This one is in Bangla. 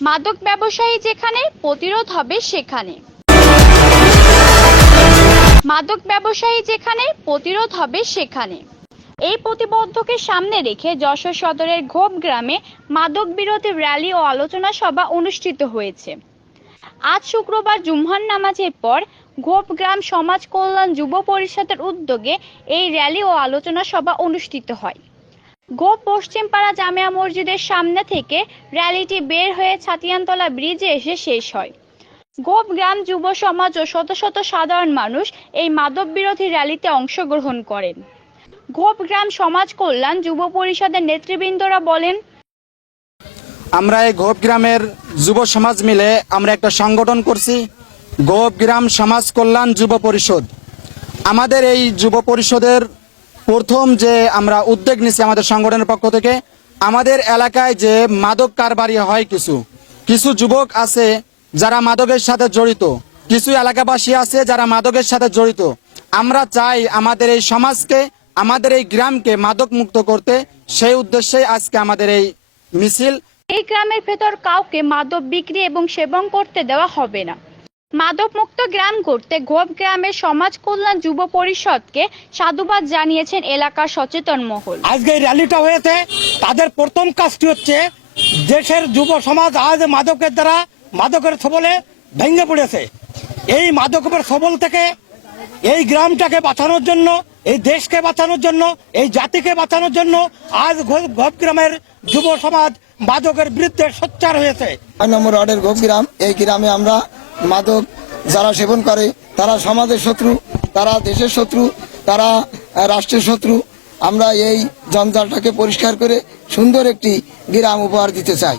মাদক ব্যবসায়ী যেখানে, প্রতিরোধ হবে সেখানে। মাদক ব্যবসায়ী যেখানে, প্রতিরোধ হবে সেখানে। এই প্রতিবদ্ধকে সামনে রেখে যশোর সদরের ঘোপ গ্রামে মাদক বিরোধী র্যালি ও আলোচনা সভা অনুষ্ঠিত হয়েছে। আজ শুক্রবার জুমহান নামাজের পর ঘোপ গ্রাম সমাজ কল্যাণ যুব পরিষদের উদ্যোগে এই র্যালি ও আলোচনা সভা অনুষ্ঠিত হয়। গোপ পশ্চিমপাড়া জামিয়া মসজিদের সামনে থেকে র্যালিটি বের হয়ে ছাতিয়ানতলা ব্রিজে এসে শেষ হয়। গোপ গ্রাম যুব সমাজ ও শত শত সাধারণ মানুষ এই মাদক বিরোধী র্যালিতে অংশগ্রহণ করেন। গোপ গ্রাম সমাজ কল্যাণ যুব পরিষদের নেতৃবৃন্দরা বলেন, আমরা এই গোপ গ্রামের যুব সমাজ মিলে আমরা একটা সংগঠন করছি, গোপ গ্রাম সমাজ কল্যাণ যুব পরিষদ। আমাদের এই যুব পরিষদের প্রথম যে আমরা উদ্যোগ নিছি আমাদের সংগঠনের পক্ষ থেকে, আমাদের এলাকায় যে মাদক কারবারি হয় কিছু কিছু যুবক আছে যারা মাদকের সাথে জড়িত, কিছু এলাকাবাসী আছে যারা মাদকের সাথে জড়িত। আমরা চাই আমাদের এই সমাজকে, আমাদের এই গ্রামকে মাদক মুক্ত করতে। সেই উদ্দেশ্যে আজকে আমাদের এই মিছিল। এই গ্রামের ভেতর কাউকে মাদক বিক্রি এবং সেবন করতে দেওয়া হবে না। মাদক মুক্ত গ্রাম করতে গোপ গ্রামের সমাজ কল্যাণ যুব পরিষদকে সাধুবাদ জানিয়েছেন এলাকার সচেতন মহল। আজকে এই র্যালিটা হয়েছে তাদের প্রথম কাজটি হচ্ছে দেশের যুব সমাজ আজ মাদকের দ্বারা মাদকের সবলে ভেঙে পড়েছে। এই মাদকের সবল থেকে এই গ্রামটাকে বাঁচানোর জন্য এই দেশকে বাঁচানোর জন্য এই জাতিকে বাঁচানোর জন্য আজ ঘোপ গ্রামের যুব সমাজ মাদকের বিরুদ্ধে সোচ্চার হয়েছে। নম্বর ওয়ার্ডের গোপ গ্রাম এই গ্রামে আমরা মাদক যারা সেবন করে, তারা সমাজের শত্রু, তারা দেশের শত্রু, তারা রাষ্ট্রের শত্রু। আমরা এই জঞ্জালটাকে পরিষ্কার করে সুন্দর একটি গ্রাম উপহার দিতে চাই।